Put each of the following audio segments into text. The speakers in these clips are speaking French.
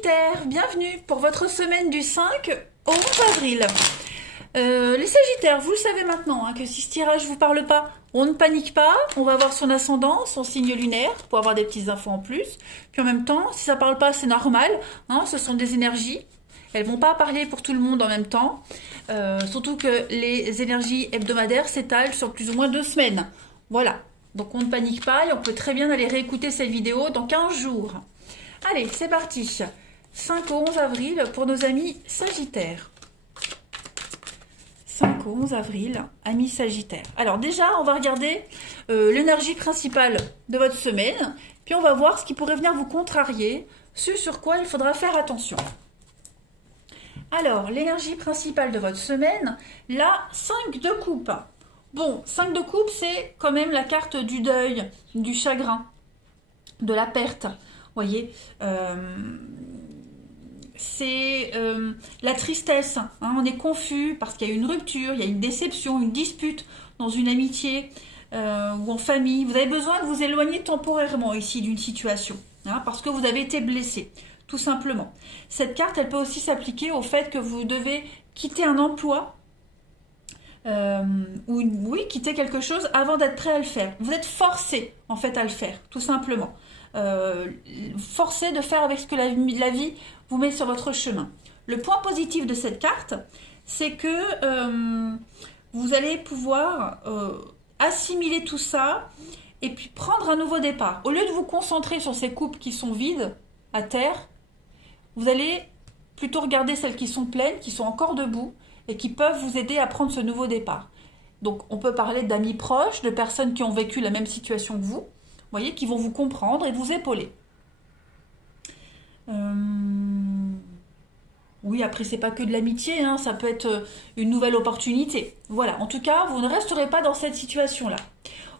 Sagittaires, bienvenue pour votre semaine du 5 au 11 avril. Les Sagittaires, vous le savez maintenant, que si ce tirage ne vous parle pas, on ne panique pas, on va voir son ascendant, son signe lunaire, pour avoir des petites infos en plus. Puis en même temps, si ça ne parle pas, c'est normal, ce sont des énergies. Elles ne vont pas parler pour tout le monde en même temps, surtout que les énergies hebdomadaires s'étalent sur plus ou moins 2 semaines. Voilà, donc on ne panique pas et on peut très bien aller réécouter cette vidéo dans 15 jours. Allez, c'est parti. 5 au 11 avril pour nos amis Sagittaires. 5 au 11 avril, amis Sagittaires. Alors déjà, on va regarder l'énergie principale de votre semaine, puis on va voir ce qui pourrait venir vous contrarier, ce sur quoi il faudra faire attention. Alors, l'énergie principale de votre semaine, la 5 de coupe. Bon, 5 de coupe, c'est quand même la carte du deuil, du chagrin, de la perte. Vous voyez, c'est la tristesse. On est confus parce qu'il y a une rupture, il y a une déception, une dispute dans une amitié ou en famille. Vous avez besoin de vous éloigner temporairement ici d'une situation parce que vous avez été blessé. Tout simplement. Cette carte, elle peut aussi s'appliquer au fait que vous devez quitter un emploi ou quitter quelque chose avant d'être prêt à le faire. Vous êtes forcé, en fait, à le faire, tout simplement. Forcé de faire avec ce que la vie vous met sur votre chemin. Le point positif de cette carte, c'est que vous allez pouvoir assimiler tout ça et puis prendre un nouveau départ. Au lieu de vous concentrer sur ces coupes qui sont vides, à terre, vous allez plutôt regarder celles qui sont pleines, qui sont encore debout et qui peuvent vous aider à prendre ce nouveau départ. Donc, on peut parler d'amis proches, de personnes qui ont vécu la même situation que vous, voyez, qui vont vous comprendre et vous épauler. Oui, après, c'est pas que de l'amitié, ça peut être une nouvelle opportunité. Voilà, en tout cas, vous ne resterez pas dans cette situation-là.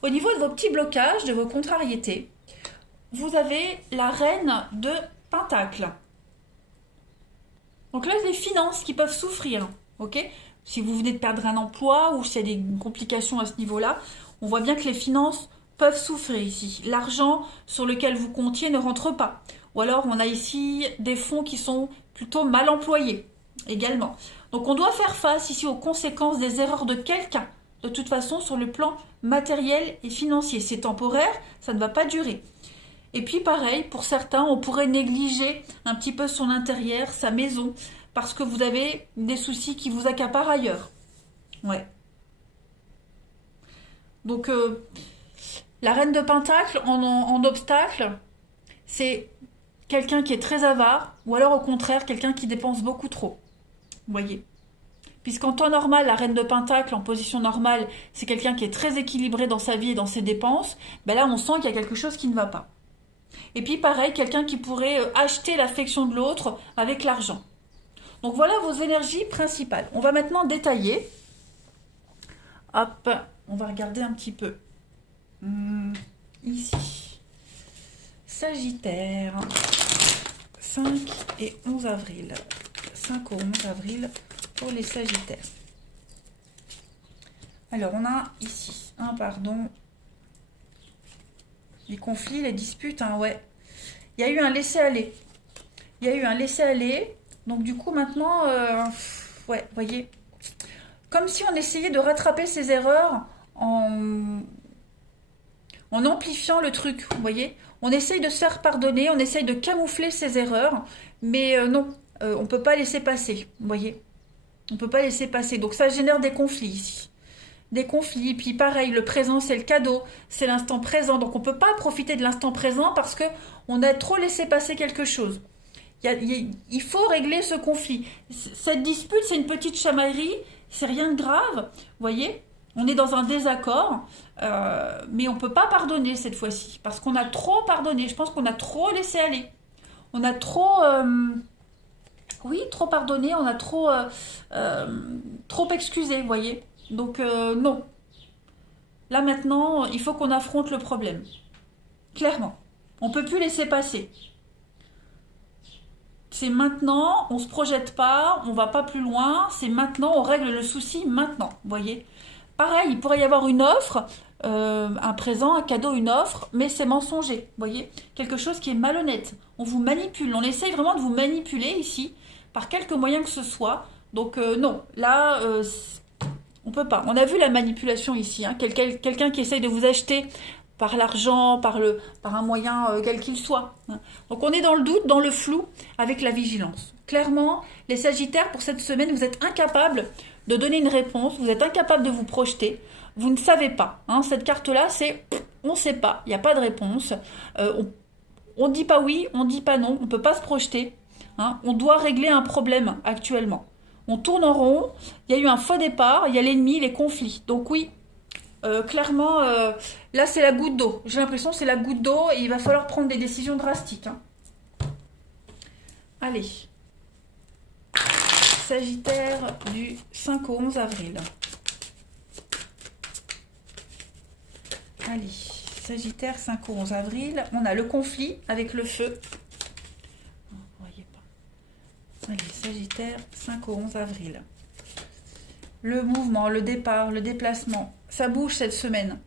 Au niveau de vos petits blocages, de vos contrariétés, vous avez la reine de Pentacles. Donc là, les finances qui peuvent souffrir, ok ? Si vous venez de perdre un emploi ou s'il y a des complications à ce niveau-là, on voit bien que les finances peuvent souffrir ici. L'argent sur lequel vous comptiez ne rentre pas. Ou alors, on a ici des fonds qui sont plutôt mal employés également. Donc, on doit faire face ici aux conséquences des erreurs de quelqu'un. De toute façon, sur le plan matériel et financier. C'est temporaire, ça ne va pas durer. Et puis pareil, pour certains, on pourrait négliger un petit peu son intérieur, sa maison, parce que vous avez des soucis qui vous accaparent ailleurs. Ouais. Donc, la reine de Pentacle en obstacle, c'est quelqu'un qui est très avare, ou alors au contraire, quelqu'un qui dépense beaucoup trop. Vous voyez ? Puisqu'en temps normal, la reine de Pentacle, en position normale, c'est quelqu'un qui est très équilibré dans sa vie et dans ses dépenses, ben là, on sent qu'il y a quelque chose qui ne va pas. Et puis pareil, quelqu'un qui pourrait acheter l'affection de l'autre avec l'argent. Donc voilà vos énergies principales. On va maintenant détailler. Hop, on va regarder un petit peu. Ici. Sagittaire. 5 et 11 avril. 5 au 11 avril pour les Sagittaires. Alors on a ici, les conflits, les disputes, ouais. Il y a eu un laisser-aller. Donc du coup, maintenant, ouais, voyez. Comme si on essayait de rattraper ses erreurs en amplifiant le truc, vous voyez. On essaye de se faire pardonner, on essaye de camoufler ses erreurs, mais non, on ne peut pas laisser passer, vous voyez. On ne peut pas laisser passer. Donc ça génère des conflits ici. Des conflits, puis pareil, le présent c'est le cadeau, c'est l'instant présent, donc on ne peut pas profiter de l'instant présent parce qu'on a trop laissé passer quelque chose. Il faut régler ce conflit. Cette dispute, c'est une petite chamaillerie, c'est rien de grave, vous voyez, on est dans un désaccord, mais on ne peut pas pardonner cette fois-ci, parce qu'on a trop pardonné, je pense qu'on a trop laissé aller, on a trop... trop pardonné, on a trop excusé, vous voyez. Donc non. Là maintenant, il faut qu'on affronte le problème. Clairement. On ne peut plus laisser passer. C'est maintenant, on ne se projette pas, on ne va pas plus loin. C'est maintenant, on règle le souci maintenant. Vous voyez. pareil, il pourrait y avoir une offre, un présent, un cadeau, une offre, mais c'est mensonger, vous voyez? Quelque chose qui est malhonnête. On vous manipule, on essaye vraiment de vous manipuler ici, par quelque moyen que ce soit. Donc non, là, on peut pas. On a vu la manipulation ici, hein. Quelqu'un qui essaye de vous acheter par l'argent, par un moyen quel qu'il soit, hein. Donc on est dans le doute, dans le flou, avec la vigilance. Clairement, les Sagittaires, pour cette semaine, vous êtes incapables de donner une réponse, vous êtes incapables de vous projeter, vous ne savez pas, hein. Cette carte-là, c'est on ne sait pas, il n'y a pas de réponse. On ne dit pas oui, on ne dit pas non, on ne peut pas se projeter, hein. On doit régler un problème actuellement. On tourne en rond, il y a eu un faux départ, il y a l'ennemi, les conflits. Donc oui, clairement, là c'est la goutte d'eau. J'ai l'impression que c'est la goutte d'eau et il va falloir prendre des décisions drastiques, hein. Allez. Sagittaire du 5 au 11 avril. Allez, Sagittaire 5 au 11 avril. On a le conflit avec le feu. Vous voyez pas. Allez, Sagittaire 5 au 11 avril. Le mouvement, le départ, le déplacement, ça bouge cette semaine.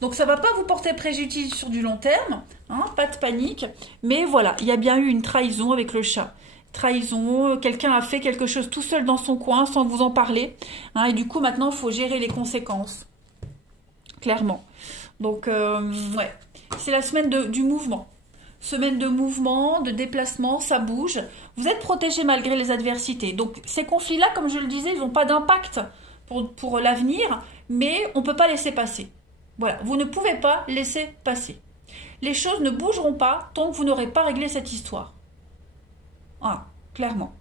Donc ça ne va pas vous porter préjudice sur du long terme, hein, pas de panique. Mais voilà, il y a bien eu une trahison avec le chat. Trahison, quelqu'un a fait quelque chose tout seul dans son coin sans vous en parler, hein, et du coup maintenant il faut gérer les conséquences, clairement. Donc ouais, c'est la semaine du mouvement. Semaine de mouvement, de déplacement, ça bouge. Vous êtes protégé malgré les adversités. Donc ces conflits-là, comme je le disais, ils n'ont pas d'impact pour l'avenir, mais on ne peut pas laisser passer. Voilà, vous ne pouvez pas laisser passer. Les choses ne bougeront pas tant que vous n'aurez pas réglé cette histoire. Ah, clairement.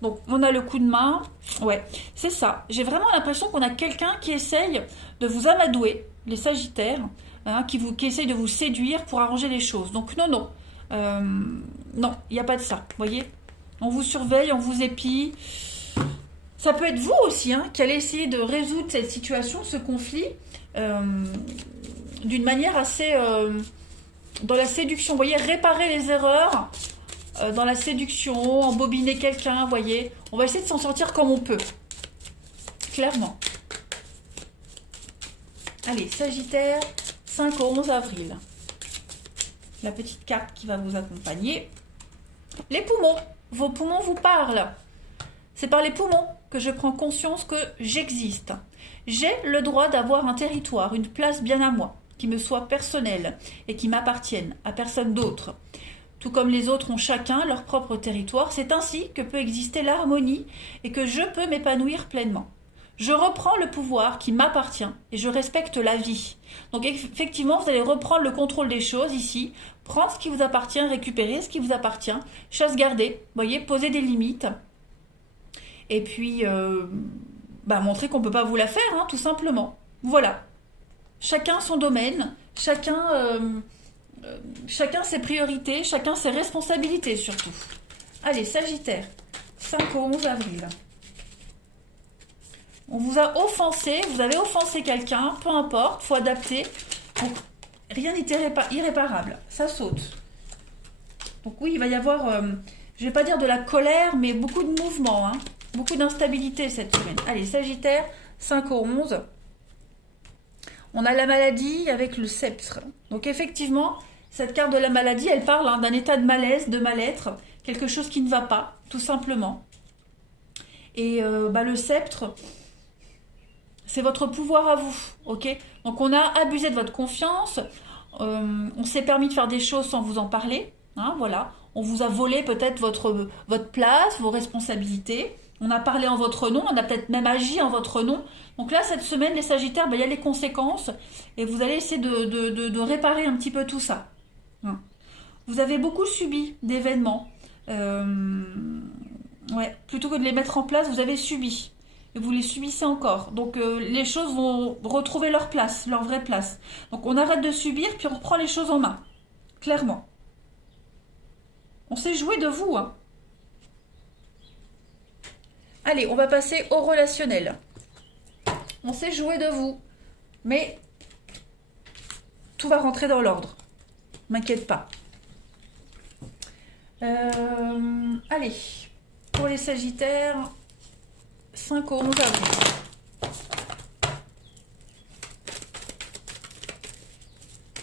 Donc, on a le coup de main. Ouais, c'est ça. J'ai vraiment l'impression qu'on a quelqu'un qui essaye de vous amadouer, les Sagittaires, hein, qui essaye de vous séduire pour arranger les choses. Donc, non, non. Non, il n'y a pas de ça. Vous voyez? On vous surveille, on vous épie. Ça peut être vous aussi, hein, qui allez essayer de résoudre cette situation, ce conflit, d'une manière assez... dans la séduction. Vous voyez, réparer les erreurs... dans la séduction, embobiner quelqu'un, vous voyez. On va essayer de s'en sortir comme on peut. Clairement. Allez, Sagittaire, 5 au 11 avril. La petite carte qui va vous accompagner. Les poumons. Vos poumons vous parlent. C'est par les poumons que je prends conscience que j'existe. J'ai le droit d'avoir un territoire, une place bien à moi, qui me soit personnelle et qui m'appartienne à personne d'autre. Tout comme les autres ont chacun leur propre territoire, c'est ainsi que peut exister l'harmonie et que je peux m'épanouir pleinement. Je reprends le pouvoir qui m'appartient et je respecte la vie. Donc effectivement, vous allez reprendre le contrôle des choses ici, prendre ce qui vous appartient, récupérer ce qui vous appartient, chasse garder, voyez, poser des limites. Et puis, montrer qu'on ne peut pas vous la faire, hein, tout simplement. Voilà. Chacun son domaine, chacun ses priorités, chacun ses responsabilités surtout. Allez, Sagittaire, 5 au 11 avril. On vous a offensé, vous avez offensé quelqu'un, peu importe, faut adapter. Donc, rien n'est irréparable, ça saute. Donc oui, il va y avoir, je vais pas dire de la colère, mais beaucoup de mouvements, hein, beaucoup d'instabilité cette semaine. Allez, Sagittaire, 5 au 11. On a la maladie avec le sceptre. Donc effectivement, cette carte de la maladie, elle parle, hein, d'un état de malaise, de mal-être, quelque chose qui ne va pas, tout simplement. Et le sceptre, c'est votre pouvoir à vous, ok? Donc on a abusé de votre confiance, on s'est permis de faire des choses sans vous en parler, hein, voilà. On vous a volé peut-être votre place, vos responsabilités. On a parlé en votre nom, on a peut-être même agi en votre nom. Donc là, cette semaine, les Sagittaires, il y a les conséquences et vous allez essayer de réparer un petit peu tout ça. Vous avez beaucoup subi d'événements. Plutôt que de les mettre en place, vous avez subi. Et vous les subissez encore. Donc les choses vont retrouver leur place, leur vraie place. Donc on arrête de subir, puis on reprend les choses en main. Clairement. On s'est joué de vous, hein. Allez, on va passer au relationnel. On s'est joué de vous. Mais tout va rentrer dans l'ordre. M'inquiète pas. Allez, pour les Sagittaires, 5 au 11 avril.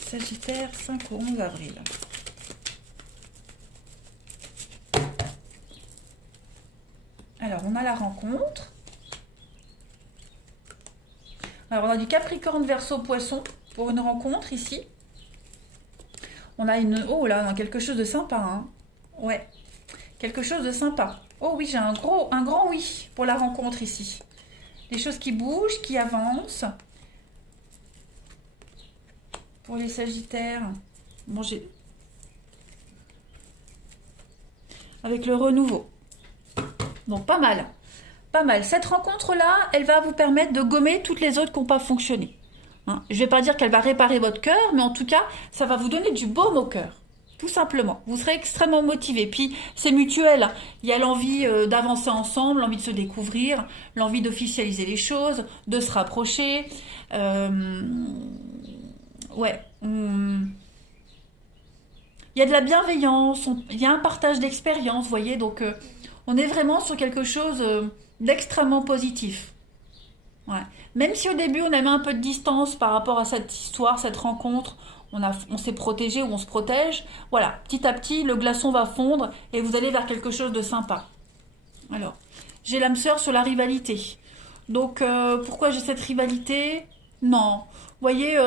Sagittaire, 5 au 11 avril. Alors, on a la rencontre. Alors, on a du Capricorne, Verseau, Poisson pour une rencontre ici. On a une... Oh là, on a quelque chose de sympa, hein. Ouais, quelque chose de sympa. Oh oui, j'ai un grand oui pour la rencontre ici. Des choses qui bougent, qui avancent. Pour les Sagittaires. Bon, j'ai... Avec le renouveau. Donc, pas mal. Pas mal. Cette rencontre-là, elle va vous permettre de gommer toutes les autres qui n'ont pas fonctionné. Hein, je ne vais pas dire qu'elle va réparer votre cœur, mais en tout cas, ça va vous donner du baume au cœur. Tout simplement. Vous serez extrêmement motivé. Puis, c'est mutuel. Hein. Il y a l'envie d'avancer ensemble, l'envie de se découvrir, l'envie d'officialiser les choses, de se rapprocher. Ouais. Il y a de la bienveillance, il y a un partage d'expérience, vous voyez. Donc, on est vraiment sur quelque chose d'extrêmement positif. Ouais. Même si au début on a mis un peu de distance par rapport à cette histoire, cette rencontre, on s'est protégé ou on se protège, voilà, petit à petit le glaçon va fondre et vous allez vers quelque chose de sympa. Alors, j'ai l'âme sœur sur la rivalité. Donc, pourquoi j'ai cette rivalité? Non. Vous voyez,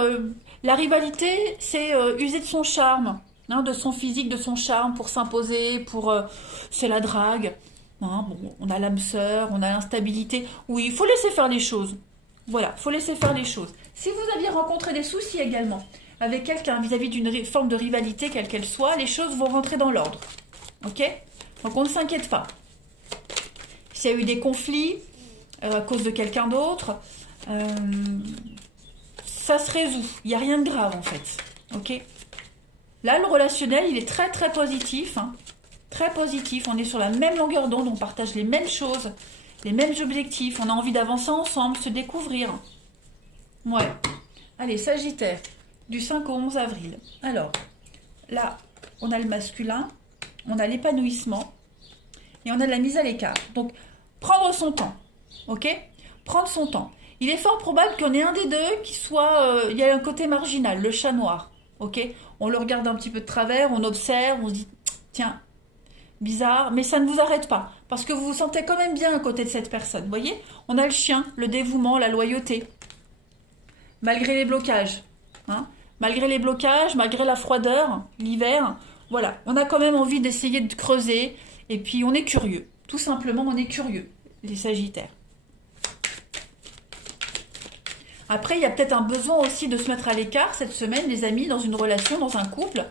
la rivalité, c'est user de son charme, hein, de son physique, de son charme pour s'imposer, c'est la drague. Hein, bon, on a l'âme sœur, on a l'instabilité. Oui, il faut laisser faire les choses. Voilà, il faut laisser faire les choses. Si vous aviez rencontré des soucis également avec quelqu'un vis-à-vis d'une forme de rivalité, quelle qu'elle soit, les choses vont rentrer dans l'ordre. Ok? Donc on ne s'inquiète pas. S'il y a eu des conflits à cause de quelqu'un d'autre, ça se résout. Il n'y a rien de grave en fait. Ok? Là, le relationnel, il est très très positif. Hein. Très positif, on est sur la même longueur d'onde, on partage les mêmes choses, les mêmes objectifs, on a envie d'avancer ensemble, se découvrir. Ouais. Allez, Sagittaire, du 5 au 11 avril. Alors, là, on a le masculin, on a l'épanouissement, et on a de la mise à l'écart. Donc, prendre son temps, ok? Prendre son temps. Il est fort probable qu'il y en ait un des deux qui soit... il y a un côté marginal, le chat noir, ok? On le regarde un petit peu de travers, on observe, on se dit, tiens... Bizarre, mais ça ne vous arrête pas, parce que vous vous sentez quand même bien à côté de cette personne. Vous voyez, on a le chien, le dévouement, la loyauté. Malgré les blocages. Hein, malgré les blocages, malgré la froideur, l'hiver, voilà, on a quand même envie d'essayer de creuser, et puis on est curieux. Tout simplement, on est curieux, les Sagittaires. Après, il y a peut-être un besoin aussi de se mettre à l'écart cette semaine, les amis, dans une relation, dans un couple.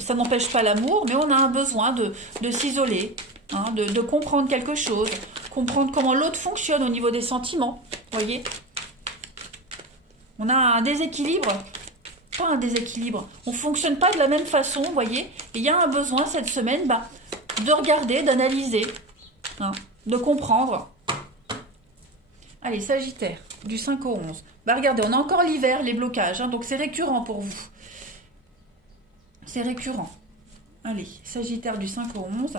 Ça n'empêche pas l'amour, mais on a un besoin de s'isoler, hein, de comprendre quelque chose, comprendre comment l'autre fonctionne au niveau des sentiments, voyez. On a un déséquilibre, pas un déséquilibre, on ne fonctionne pas de la même façon, voyez. Et il y a un besoin cette semaine de regarder, d'analyser, hein, de comprendre. Allez, Sagittaire, du 5 au 11. Regardez, on a encore l'hiver, les blocages, hein, donc c'est récurrent pour vous. C'est récurrent. Allez, Sagittaire du 5 au 11.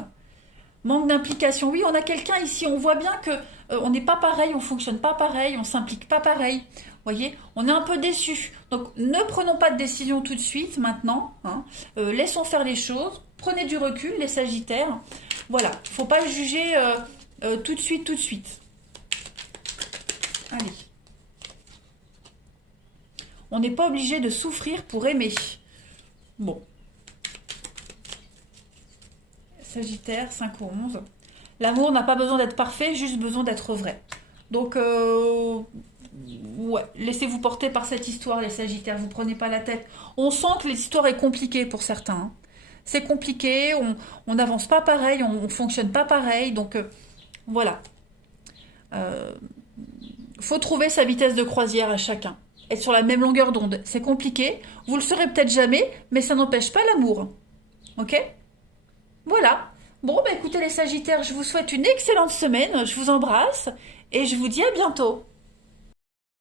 Manque d'implication. Oui, on a quelqu'un ici, on voit bien que on n'est pas pareil, on fonctionne pas pareil, on s'implique pas pareil. Vous voyez, on est un peu déçu. Donc, ne prenons pas de décision tout de suite, maintenant. Hein. Laissons faire les choses. Prenez du recul, les Sagittaires. Voilà, il ne faut pas juger tout de suite, tout de suite. Allez. On n'est pas obligé de souffrir pour aimer. Bon. Sagittaire, 5 au 11. L'amour n'a pas besoin d'être parfait, juste besoin d'être vrai. Donc, ouais, laissez-vous porter par cette histoire, les Sagittaires, vous prenez pas la tête. On sent que l'histoire est compliquée pour certains. Hein. C'est compliqué, on n'avance pas pareil, on ne fonctionne pas pareil, donc voilà. Faut trouver sa vitesse de croisière à chacun. Être sur la même longueur d'onde, c'est compliqué. Vous le serez peut-être jamais, mais ça n'empêche pas l'amour. Ok ? Voilà. Bon, écoutez les Sagittaires, je vous souhaite une excellente semaine. Je vous embrasse et je vous dis à bientôt.